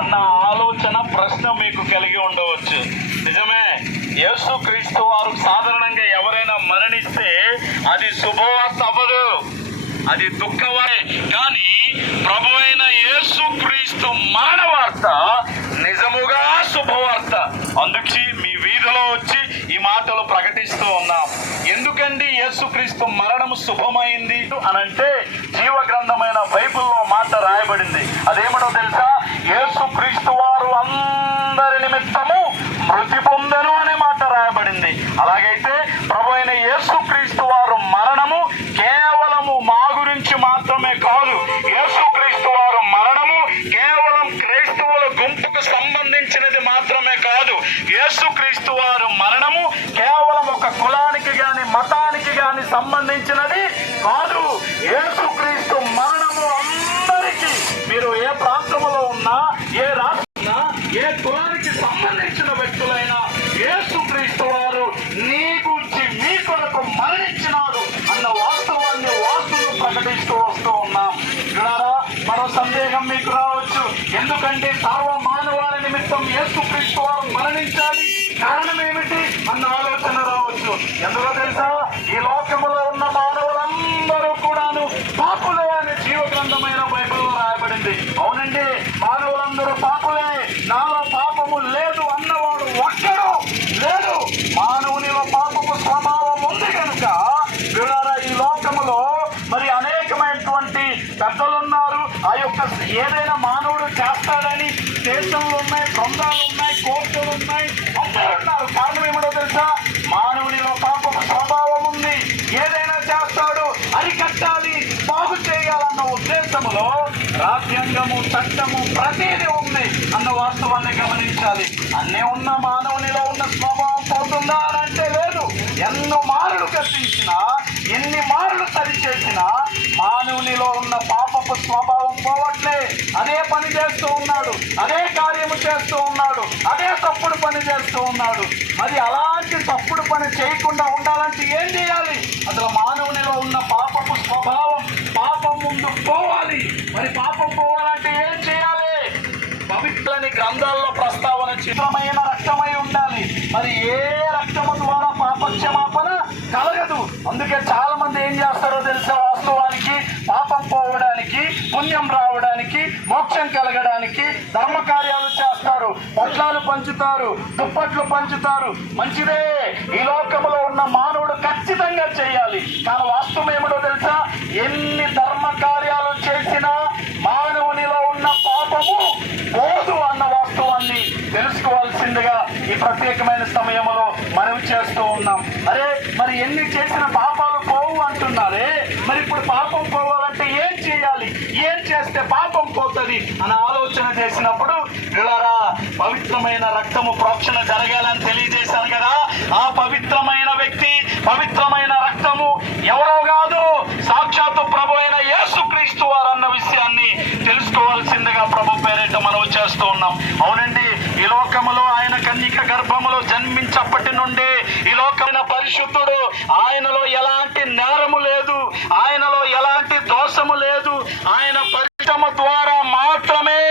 అన్న ఆలోచన ప్రశ్న మీకు కలిగి ఉండవచ్చు. నిజమే, యేసుక్రీస్తు వారు సాధారణంగా ఎవరైనా మరణిస్తే అది శుభవార్త అవ్వదు, అది దుఃఖవార్త. కానీ ప్రభు అయిన యేసుక్రీస్తు మరణ వార్త నిజముగా శుభవార్త. అందుకే మీ వీధిలో వచ్చి ఈ మాటలు ప్రకటిస్తూ ఉన్నాం. ఎందుకండి యేసుక్రీస్తు మరణము శుభమైంది అనంటే జీవ గ్రంథమైన బైబిల్లో మాట రాయబడింది. అదేమిటో తెలుసా? యేసుక్రీస్తు వారు అందరి నిమిత్తము మృతి పొందెను అనే మాట రాయబడింది. అలాగైతే ప్రభు అయిన యేసుక్రీస్తు వారు మరణము కేవలము మా గురించి మాత్రమే కాదు. యేసుక్రీస్తు వారు మరణము కేవలం క్రైస్తవుల గుంపుకు సంబంధించినది మాత్రమే కాదు. యేసుక్రీస్తు వారు మరణము కేవలం ఒక కులానికి గాని మతానికి గాని సంబంధించినది కాదు. యేసుక్రీస్తు మరణము అందరికీ, మీరు ఏ ప్రాంతంలో ఉన్నా, ఏ రాష్ట్రం, ఏ కులానికి సంబంధించిన వ్యక్తులైనా యేసుక్రీస్తు వారు నీ గురించి మీ కొరకు మరణించినాడు అన్న వాస్తవాన్ని వాస్తులు ప్రకటిస్తూ వస్తూ ఉన్నాం. చూడారా, మరో సందేహం మీకు రావచ్చు. ఎందుకంటే సర్వ మానవాళి నిమిత్తం యేసుక్రీస్తు వారు మరణించాలి, కారణం ఏమిటి అన్న ఆలోచన రావచ్చు. ఎందుకో తెలుసా? ఈ లోకములో ఉన్న మానవులందరూ కూడాను పాపులే అని జీవ గ్రంథమైన బైబిల్లో రాయబడింది. అవునండి, మానవులందరూ పాపులే, నాలో పాపము లేదు అన్నవాడు ఒక్కడు లేడు. మానవునిలో పాపము స్వభావం ఉంది కనుక వీళ్ళారా ఈ లోకములో మరి అనేకమైనటువంటి పెద్దలున్నారు. ఆ యొక్క ఏదైనా మానవుడు చేస్తాడని దేశంలో ఉన్నాయి, బృందాలు ఉన్నాయి, కోర్టులు ఉన్నాయి, అందరూ ఉన్నారు. కారణం ఏమిటో తెలుసా? మానవునిలో పాపము స్వభావం ఉంది. ఏదైనా చేస్తాడు, అరికట్టాలి, బాగు చేయాలన్న ఉద్దేశములో రాజ్యాంగము, చట్టము ప్రతిదీ ఉంది అన్న వాస్తవాన్ని గమనించాలి. అన్నీ ఉన్న మానవునిలో ఉన్న స్వభావం పోతుందా అని అంటే లేదు. ఎన్నో మారులు కల్పించినా, ఎన్ని మారులు సరిచేసినా మానవునిలో ఉన్న పాపపు స్వభావం పోవట్లే. అదే పని చేస్తూ ఉన్నాడు, అదే కార్యము చేస్తూ ఉన్నాడు, అదే తప్పుడు పని చేస్తూ ఉన్నాడు. మరి అలాంటి తప్పుడు పని చేయకుండా ఉండాలంటే ఏం చేయాలి? అసలు మానవునిలో ఉన్న పాపపు స్వభావం, పాపం ముందు పోవాలి. మరి పాపం పోవాలంటే ఏం చేయాలి? పవిత్రని గ్రంథాల్లో ప్రస్తావన చిత్రమైన రక్తమై ఉండాలి. మరి ఏ రక్తము ద్వారా పాపక్షమాపణ కలగదు. అందుకే చాలా మంది ఏం చేస్తారో తెలుసా? వాస్తవానికి పాపం పోవడానికి, పుణ్యం రావడానికి, మోక్షం కలగడానికి ధర్మకార్యాలు చేస్తారు, పొట్లాలు పంచుతారు, దుప్పట్లు పంచుతారు. మంచిదే, ఈ లోకంలో ఉన్న మానవుడు ఖచ్చితంగా చేయాలి. కానీ వాస్తవం ఏమిటో తెలుసా? ఎన్ని ధర్మకార్యాలు చేసినా మానవునిలో ఉన్న పాపము పోదు అన్న వాస్తవాన్ని తెలుసుకోవాల్సిందిగా ఈ ప్రత్యేకమైన సమయంలో మనవి చేస్తూ ఉన్నాం. అరే, మరి ఎన్ని చేసిన పాపాలు పోవు అంటున్నారే, మరి ఇప్పుడు పాపం పోవాలంటే ఏం చేయాలి? ఏం చేస్తే పాపం పోతుంది అని ఆలోచన చేసినప్పుడు వీళ్ళారా పవిత్రమైన రక్తము ప్రోక్షణ జరగాలని తెలియజేశాను కదా. ఆ పవిత్రమైన వ్యక్తి, పవిత్రమైన రక్తము ఎవరో కాదు, సాక్షాత్తు ప్రభు అయిన యేసుక్రీస్తు వారు అన్న విషయాన్ని తెలుసుకోవాల్సిందిగా ప్రభు పేరిట మనం చేస్తూ ఉన్నాం. అవునండి, ఈ లోకములో ఆయన కన్యక గర్భములో జన్మించప్పటి నుండి ఈ లోకమైన పరిశుద్ధుడు. ఆయనలో ఎలాంటి నేరము లేదు, ఆయనలో ఎలాంటి దోషము లేదు. ఆయన పరిశ్రమ ద్వారా మాత్రమే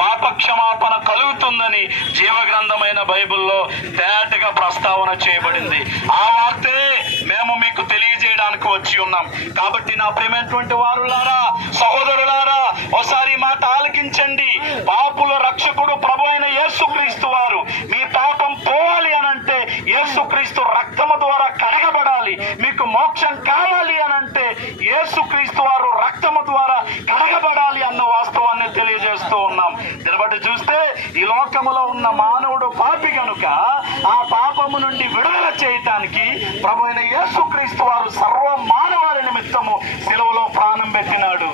పాపక్షమాపణ కలుగుతుందని జీవగ్రంథమైన బైబిల్లో తేటగా ప్రస్తావన చేయబడింది. ఆ వార్తే మేము మీకు తెలియజేయడానికి వచ్చి ఉన్నాం. కాబట్టి నా ప్రియమైనటువంటి వారులారా, సహోదరులారా, ఒకసారి మాట ఆలకించండి. పాపుల రక్షకుడు ప్రభు అయిన యేసుక్రీస్తు వారు మీ పాపం పోవాలి అనంటే యేసుక్రీస్తు రక్తము ద్వారా కడగబడాలి. మీకు మోక్షం కావాలి అనంటే యేసుక్రీస్తు వారు రక్తము ద్వారా కడగబడాలి అన్న వాస్తవాన్ని తెలియజేస్తూ ఉన్నాం. దీన్ని చూస్తే ఈ లోకములో ఉన్న మానవుడు పాపి కనుక ఆ పాపము నుండి విడుదల చేయటానికి ప్రభు అయిన యేసుక్రీస్తు వారు సర్వ మానవాళి నిమిత్తము సిలువలో ప్రాణం పెట్టినాడు.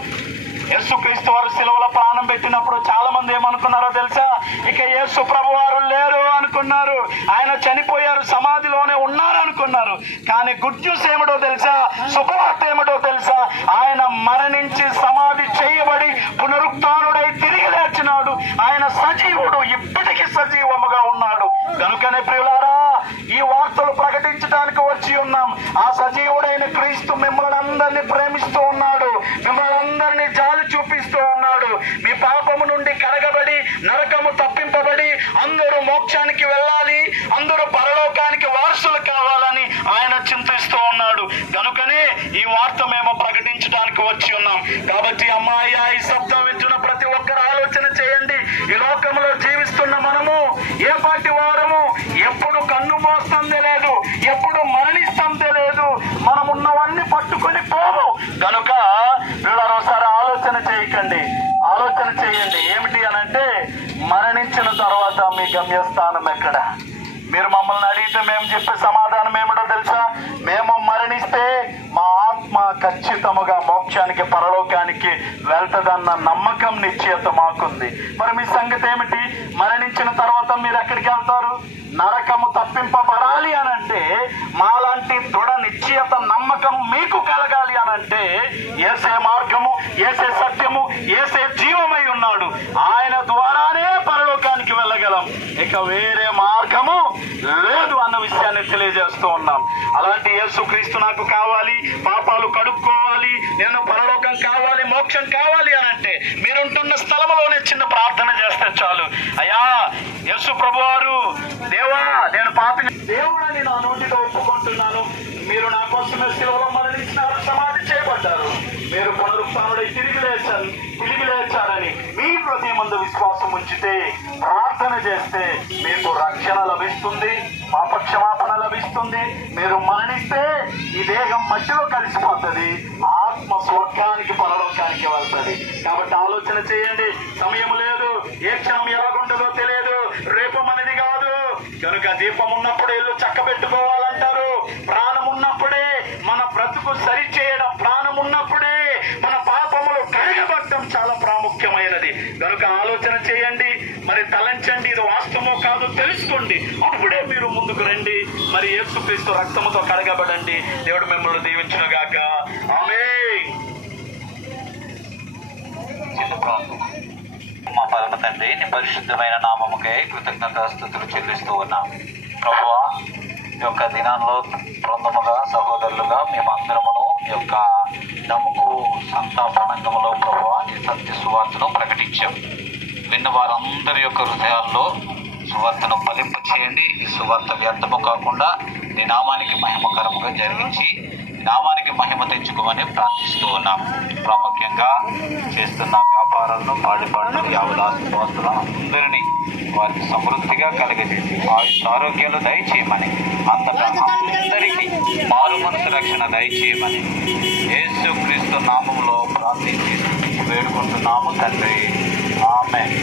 యేసుక్రీస్తు వారు సిలువలో ప్రాణం పెట్టినప్పుడు చాలా మంది ఏమనుకున్నారో తెలుసా? ఇక యేసు ప్రభు వారు లేరు అనుకున్నారు. ఆయన చనిపోయారు, సమాధిలోనే ఉన్నారు అనుకున్నారు. కానీ గుడ్ న్యూస్ ఏమిటో తెలుసా? శుభవార్త ఏమిటో తెలుసా? ఆయన మరణించి సమాధి చేయబడి పునరుత్థానుడై తిరిగి లేచినాడు. ఆయన సజీవుడు, ఇప్పటికీ సజీవముగా ఉన్నాడు. కనుకనే ప్రియులారా, ఈ వార్తలు ప్రకటించడానికి వచ్చి ఉన్నాం. ఆ సజీవుడైన క్రీస్తు మిమ్మల్ని అందరినీ ప్రేమిస్తూ ఉన్నాడు, మిమ్మల్ని అందరినీ జాలి చూపిస్తూ ఉన్నాడు. మీ పాపము నుండి కడగ గమ్యస్థానం ఎక్కడ? మీరు మమ్మల్ని అడిగితే మేము చెప్పే సమాధానం ఏమిటో తెలుసా? మేము మరణిస్తే మా ఆత్మ ఖచ్చితముగా మోక్షానికి, పరలోకానికి వెళ్తదన్న నమ్మకం, నిశ్చయత మాకుంది. మరి మీ సంగతి ఏమిటి? మరణించిన తర్వాత మీరు ఎక్కడికి వెళ్తారు? నరకము తప్పింపబడాలి అనంటే, మాలాంటి దృఢ నిశ్చయత, నమ్మకం మీకు కలగాలి అనంటే, యేసే మార్గము, యేసే సత్యము, యేసే జీవమై ఉన్నాడు. ఆయన ద్వారానే పరలోకానికి వెళ్ళగలం. ఇక వేరే మార్గము లేదు అన్న విషయాన్ని తెలియజేస్తూ ఉన్నాం. అలాంటి యేసుక్రీస్తు నాకు కావాలి, పాపాలు కడుక్కోవాలి, నేను పరలోకం కావాలి, మోక్షం కావాలి అనంటే, మీరుంటున్న స్థలంలోనే చిన్న ప్రార్థన చేస్తే చాలు. అయ్యా యేసు ప్రభువారు, దేవా నేను పాపిని, దేవుడని నా నోటితో ఒప్పుకుంటున్నాను. మీరు నా కోసమే శిలువలో మరణించినారు, సమాధి చేయబడ్డారు, మీరు పునరుత్థానుడై తిరిగి లేచారని మీ హృదయం ముందు విశ్వాసం ఉంచితే, ప్రార్థన చేస్తే మీకు రక్షణ లభిస్తుంది, పాప క్షమాపణ లభిస్తుంది. మీరు మరణిస్తే ఈ దేహం మట్టిలో కలిసిపోతుంది, ఆత్మ స్వర్గానికి, పరలోకానికి వెళ్తుంది. కాబట్టి ఆలోచన చేయండి. సమయం లేదు, ఏ క్షణం ఎలాగుంటుందో తెలియదు, రేపం అనేది కాదు. కనుక దీపం ఉన్నప్పుడు ఇల్లు చక్కబెట్టుకోవాలంటారు. ప్రాణం ఉన్నప్పుడే మన బ్రతుకు సరిచేయడం, ప్రాణం ఉన్నప్పుడే మన పాపములు కడగబట్టడం చాలా ప్రాముఖ్యమైనది. కనుక ఆలోచన చేయండి, మరి తలంచండి, ఇది వాస్తవమో కాదో తెలుసుకోండి. అప్పుడే మీరు ముందుకు రండి, మరి యేసుక్రీస్తు రక్తముతో కడగబడండి. దేవుడు మిమ్మల్ని దీవించునుగాక. ఆమేన్. మా పరమ తండ్రి, నీ పరిశుద్ధమైన నామముకై కృతజ్ఞతాస్తుతులు చెల్లిస్తూ ఉన్నాం. ప్రభువా, ఈ యొక్క దినాల్లో బృందముగా, సహోదరులుగా మేమందరమును ఈ యొక్క నమ్ముకు సంతాపనంగములో ప్రభువా నీ సత్య సువార్తను ప్రకటించాం. విన్న వారందరి యొక్క హృదయాల్లో సువార్తను ఫలింప చేయండి. ఈ సువార్త వ్యర్థము కాకుండా నీ నామానికి మహిమకరముగా జరిగించి నామానికి మహిమ తెచ్చుకోమని ప్రార్థిస్తూ ఉన్నాం. ప్రాముఖ్యంగా చేస్తున్న వ్యాపారాలను, పాడి పంటలు, యావదాస్తులను అందరినీ వారికి సమృద్ధిగా కలిగజేసి ఆరోగ్యాలు దయచేయమని, అంతటా అందరికీ మారు మనసు రక్షణ దయచేయమని యేసుక్రీస్తు నామములో ప్రార్థించి వేడుకుంటున్నాము తండ్రి. ఆమేన్.